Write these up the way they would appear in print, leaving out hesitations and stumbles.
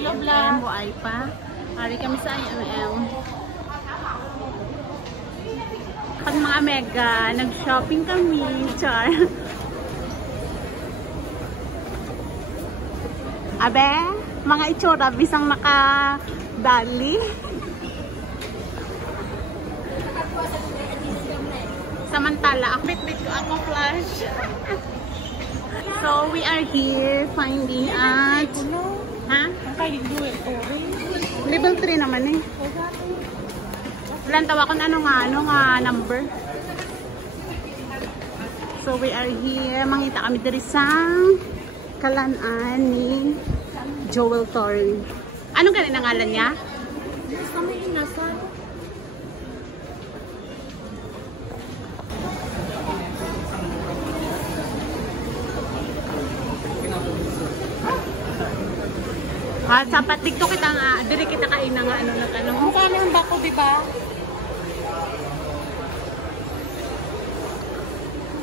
Hello, vlog. Buhay pa. Hari kami sa I&M. Pag mga mega, nag-shopping kami. Char. Abe, mga itsura, bisang nakadali. Samantala, bit-bit ko ako flash. So, we are here finding at... Ha? Level 3 naman eh. Walang tawa kung ano nga number. So, we are here. Mangita kami dari sa kalanaan ni Joel Torre. Anong ganun ang ngalan niya? Kami inasan. Ha, sapat dito kita nga, diri kita kain na nga ano na tanong. Ang kami ang bako, di ba?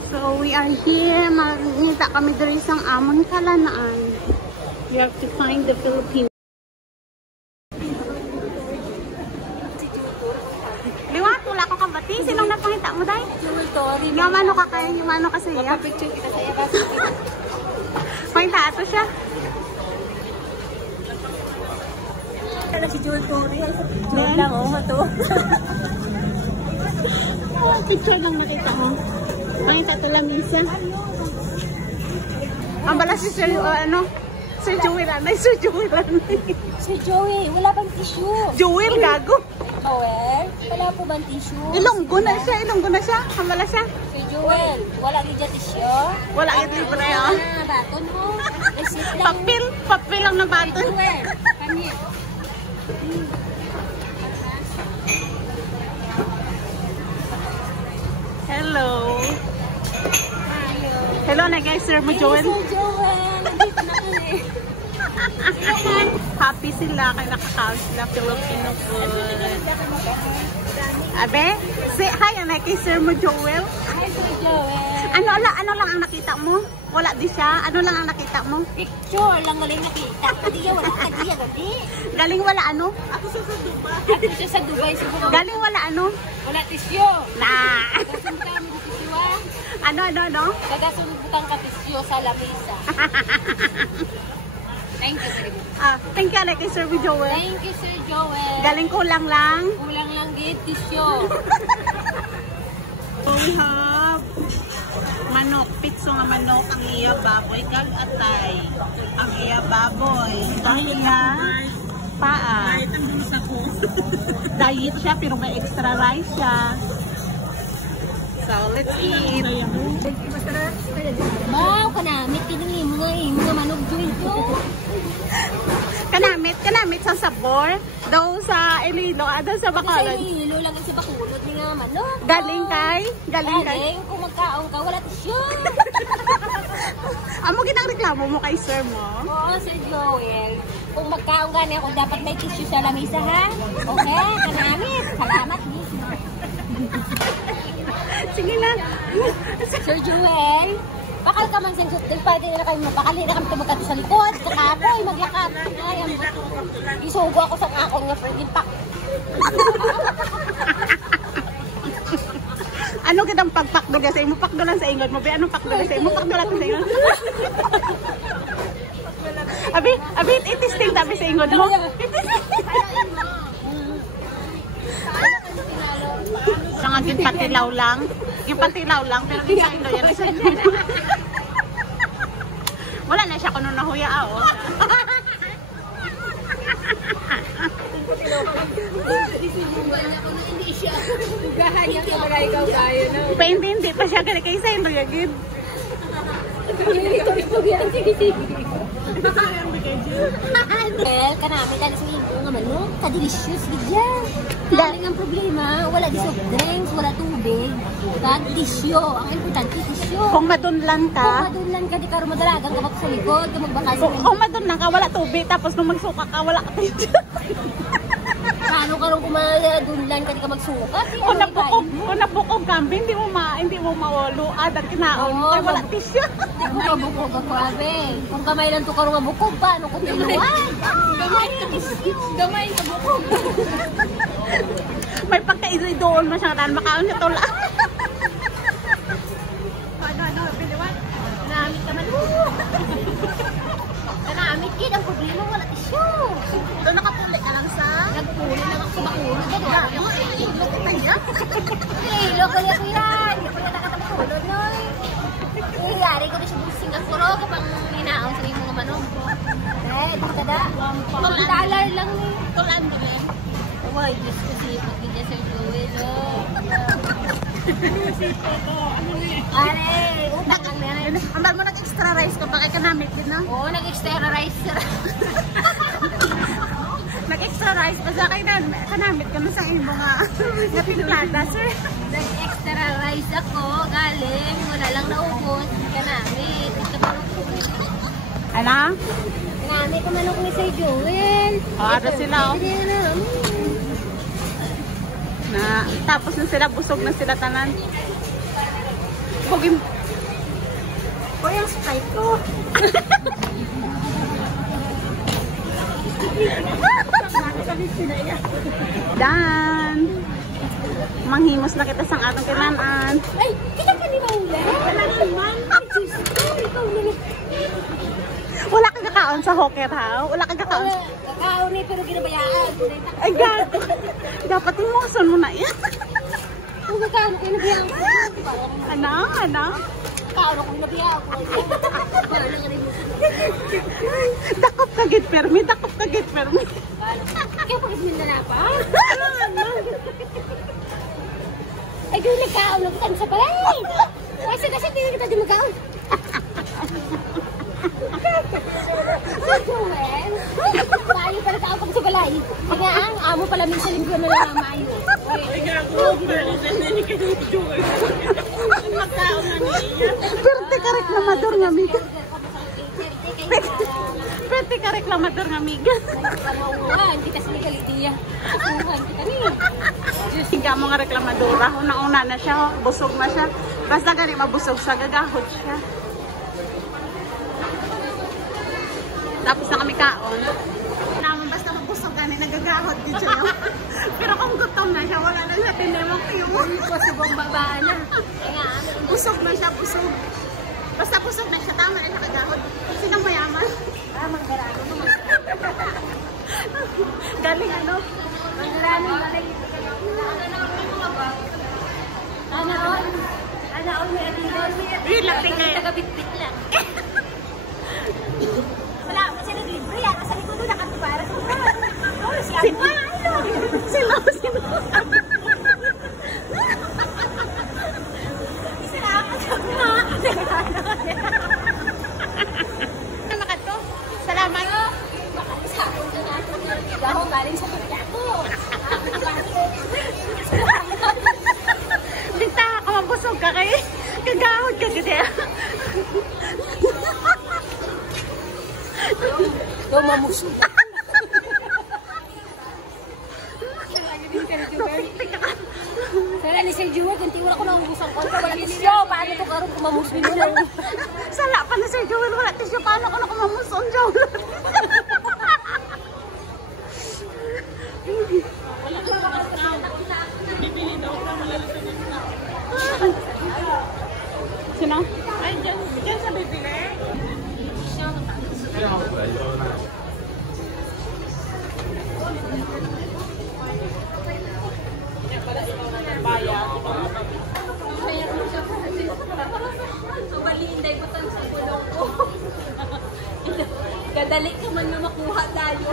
So we are here, magngita kami diri sang amon kalanaan. We have to find the Philippines. Liwat, wala ko kabati. Sinong napangita mo, day? Joel Torre. Yung mano ka kayo, yung mano kasi ya. Magpa-picture kita sa iya kasi. Pangita ato siya. Kaya si Joel Torre. Joel lang, oh, ito. Picture lang nakita mo. Pangita ito lang isa. Ang bala si Sir, Sir Joel, Sir Joel. Si Joey, wala bang tissue? Joel, gago. Joel, wala po bang tissue? Ilonggo na siya. Ang bala siya. Si Joel, wala rin dyan tissue? Wala yung libre, oh. Baton mo. Receipt lang. Papel lang na Si baton. Joel, kanya. Hello. Hello. Hello na guys, Sir mo Joel. Hey, Sir Joel. Nandito na kami. Happy sila kaya nakakaon sila Filipino food. Abe, say hi anay kay Sir mo Joel. Hi, Sir Joel. Ano lang ang nakita mo? Wala di siya. Ano lang ang nakita mo? Picture lang galing nakita. Kadiya, wala kadiya gabi. Galing wala ano? Ako siya sa Dubai siguro. Galing wala ano? Wala tissue. Na. Gasun ka mo tissue ah. Ano? Gagasun butang ka tissue sa lamesa. Thank you, Sir. Thank you kay Sir mo Joel. Thank you, Sir Joel. Galing kulang lang. Kulang lang gid tissue. So we have manok, pitso nga manok, ang iya baboy, kag atay. Ang iya baboy, ang iya paa. Diet siya, pero may extra rice siya. So, let's eat. Wow, kanamit kinili mo nga manok joy ko. Kanamit sa sabor. Daw sa Iloilo, daw sa Bacolod. Sa Iloilo lang sa Bacolod ni nga manok. Galing kay? Kung magkaon ka, wala tissue. Amo ginang reklamo mo kay sir mo? Oo, Sir Joel. Kung magkaon ka niya, kung dapat may tissue sa lamisa, ha? Okay, kanamit. Salamat, Miss. Sige na. Sir Joel, bakal ka man siyang sutil, para din na kayo mapakali na kami tumagkat sa likod, sa kapoy, maglakad. Ay, isugo ako sa akong niya, pero din pak. Ano kitang pagpakdoga sa imo? Pakdo lang sa ingon mo. Anong pakdoga sa imo? Pakdo lang sa ingon. Abi, itisting tabi sa ingon mo. Sa nga yung patilaw lang. Yung patilaw lang, pero di sa ino yan. Wala na siya kuno nahuya, oh. Hindi pa siya gali kay Saint Yagid. Well, kanami dali sa inyo nga manok, ka-delicious gidya. Daling ang problema, wala di soft drinks, wala tubig. Kag tissue, ang importante tissue. Kung madunlan ka, di ka rumadalagan ka sa likod, ka magbakasyon. kung madunlan ka, wala tubig, tapos nung magsuka ka, wala ka tissue. Paano ka rin kumadunlan ka, di ka magsukat? Kung napukog kambing, hindi mo mawalo. At kinaon mo, kaya wala tissue. Di ko mabukog ako, abe. Kung kamay lang to ka rin mabukog, paano ko pinuwan? Gamay sa buko. May pagkaidoon mo siya dahil makaon ka tula. Ano, biliwan? Namit naman. Namit kid, ang problema wala tissue. Ito nakapuli ka lang sa? Nagpuli lang ako sa makulo. Gago, ilok ka niya. Ilok ko yan. Hindi ko nakatapulod, no? Iyari ko na siya buong Singapore kapag hinaon sa mga manong ko. Basta da. $1 lang eh. Tulan doon. Uy, Diyos ko sipot niya Sir Joel, oh. Are, utang ang meron. Ambal mo nag-extra rice ka pa kay kanamit din, no? Oo, nag-extra rice. Nag-extra rice pa sa kay kanamit ka na sa imo nga pinplata, sir. Nag-extra rice ako, galing. Wala lang naubos. Kanamit. Ano? Kanamit ko manok ni Sir Joel. Ada sila, oh. Na, tapos na sila, busog na sila tanan. Bugim. O yung Sprite ko. Dan. Manghimos na kita sang atong kinanan. Ay, kita ka ni Maula. Wala naman. Ay, Diyos ko. Ikaw naman. Wala kang kakaon sa hoker, ha? Wala kang kakaon. Kakaon eh, pero ginabayaan. Ay, God. Dapat imoson mo na yan. Kung kakaon ko, ginabayaan ko. Ano? Ano? Kakaon ako, ginabayaan ko. Para lang rin mo. Dakop ka git permi. Dakop ka git permi. Kaya pag minanapa? Ay, doon nagkaon ako tan sa balay. Kasi hindi na kita di magkaon. Joel, tayo pala tao pag sa balay. Kaya ang amo pala minsan linggo na lang mayo. Perte ka reklamador nga, amiga. Perte ka reklamador nga, amiga. Panguhan, kita sa ligalitiya. Panguhan kita niya. Hindi mo nga reklamadora. Una-una na siya, busog na siya. Basta gani mabusog sa gagahod siya. Tapos na kami kaon. Naman basta mabusog gani, nagagahod din siya. Pero kung gutom na siya, wala na siya tinemang tiyo. Impossible babaan na. Busog na siya, busog. Basta busog na siya, tama na siya kagahod. Sinong mayaman? Manggarano naman. Galing ano? Manggarano naman. Anaon may adidas. Relating kayo. Taga-bit-bit lang. Wala, kasi naglibre yan. Nasa likod doon, nakatibara sa mga. Oh, si Alma. Sila. Isa na ako sa mga. Makat ko. Salamat. Sa akin ka nga. Dahil galing sa kanya ko. Bigta ka mabusog ka kay. Kagahod ka gede. Go mamusog. Sala ni Sir Jewel, kunti wala ko naubusan ko. Wala tisyo, paano ito karoon kumamusmin mo lang? Sala pa na Sir Joel, wala tisyo. Paano ko na kumamuson, Joel? Sino? Ay, dyan sa bibili. Malinday mo tan sa bulong ko. Kadali ka man na makuha tayo.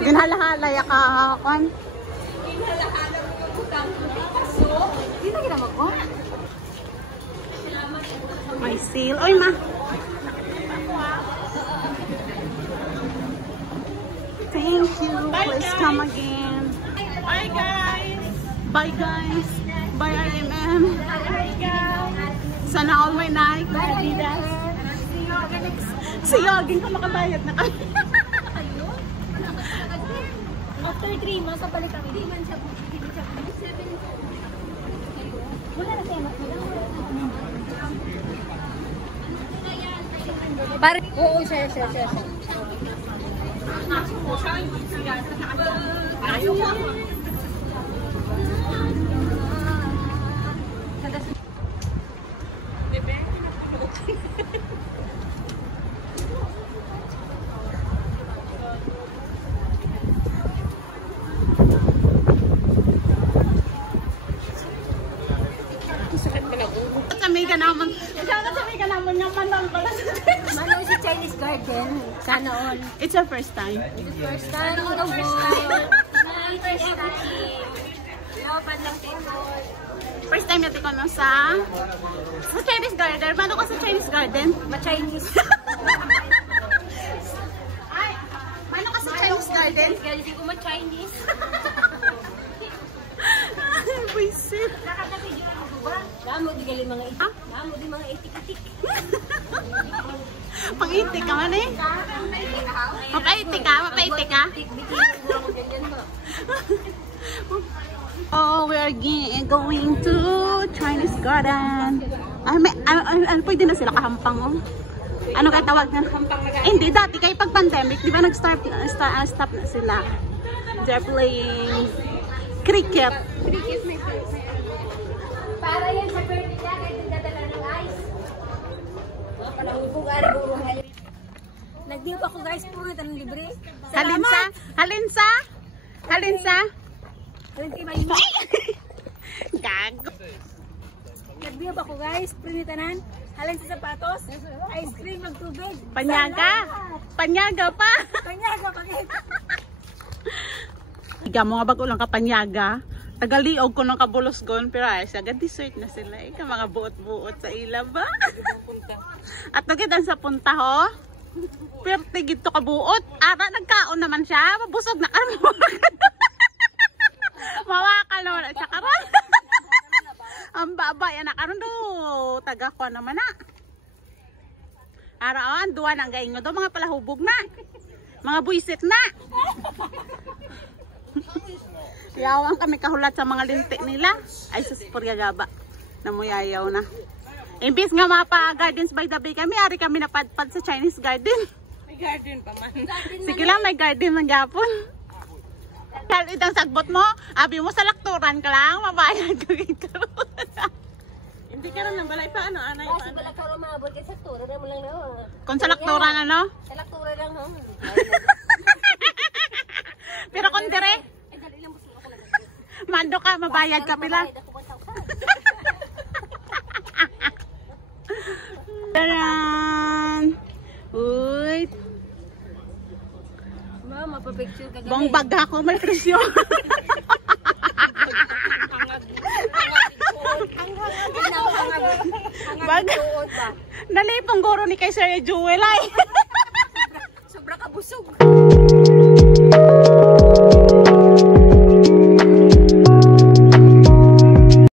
Ginhala-hala ya ka, Kwan. Inhalahala mo yung butang ko. Kaso, hindi na ginamag ko. May seal. Oy, ma. Thank you. Please come again. Bye, guys. Bye, guys. Bye, IMM. Sana all my Nike. Bye, Adidas. Si Yogin ka makabayad na kami. After 3 months, balik kami. 3 months siya. Wala na siya. Oo, sir. Mano si Chinese Garden? Sana all. It's our first time. It's first time in the world. Laban lang table. First time natin ko no sa Chinese Garden. Paano ka sa Chinese Garden? Ma-Chinese. Ay, paano ka sa Chinese Garden? Hindi ko ma-Chinese. Buisit. Nakaka-video lang ako ba? Namo di gali mga itik. Namo di mga itik-itik. Pang-itik ka man eh. Mapaitik ka? Mapaitik ka? Oh, we are going to Chinese Garden. Pwede na sila kahampang oh. Ano kaya tawag na? Hindi, dati kayo pag pandemic, di ba nag-stop na sila. They're playing cricket. Cricket may para yan sa birthday niya, kahit nagdadala ng ice. Panahubog, ari-burong ngayon. Nag-deal ako guys, puro tanong libre. Halinsa? Halinsa? Halinsa? Halinsa mayin. Gago. Nag-deal ako guys, prinitanan. Halinsa sapatos, ice cream, magtubig. Panyaga? Panyaga pa? Panyaga, bakit? Iga mo nga bago lang kapanyaga. Tagaliog ko ng kabulosgon pero ay agad dessert na sila. Ika mga buot-buot sa ila ba? At nagitan sa punta ho. Pero tigid to kabuot. Ara nagkaon naman siya. Mabusog na karmo. Mawakal naman siya karon. Ang baba yan na karon do. Taga ko naman na. Ara duwa nang gaingo do mga palahubog na. Mga buisit na. Yawang kami kahulat sa mga lintik nila. Ay sus gaba. Namuyayaw na. Imbis nga mapa-gardens by the bay kami, ari kami napadpad sa Chinese Garden. May garden pa man. Sige lang, may garden ng gapon. Kahit itang sagbot mo, abi mo sa lakturan ka lang, mabayad ko karon. Hindi ka rin ng balay pa ano, anay pa. Kasi bala ka rin maabot ka sa tura na mo lang na. Kung sa lakturan ano? Sa laktura lang ha. Pero kung dire, Ay dali lang gusto ako lang. mando ka, mabayad ka pila. Taran! Uy! Mama, pa-picture ka Bong baga ko may presyo. Bag. Nalipong guro ni kay Sir Jewel ay. Sobra ka busog.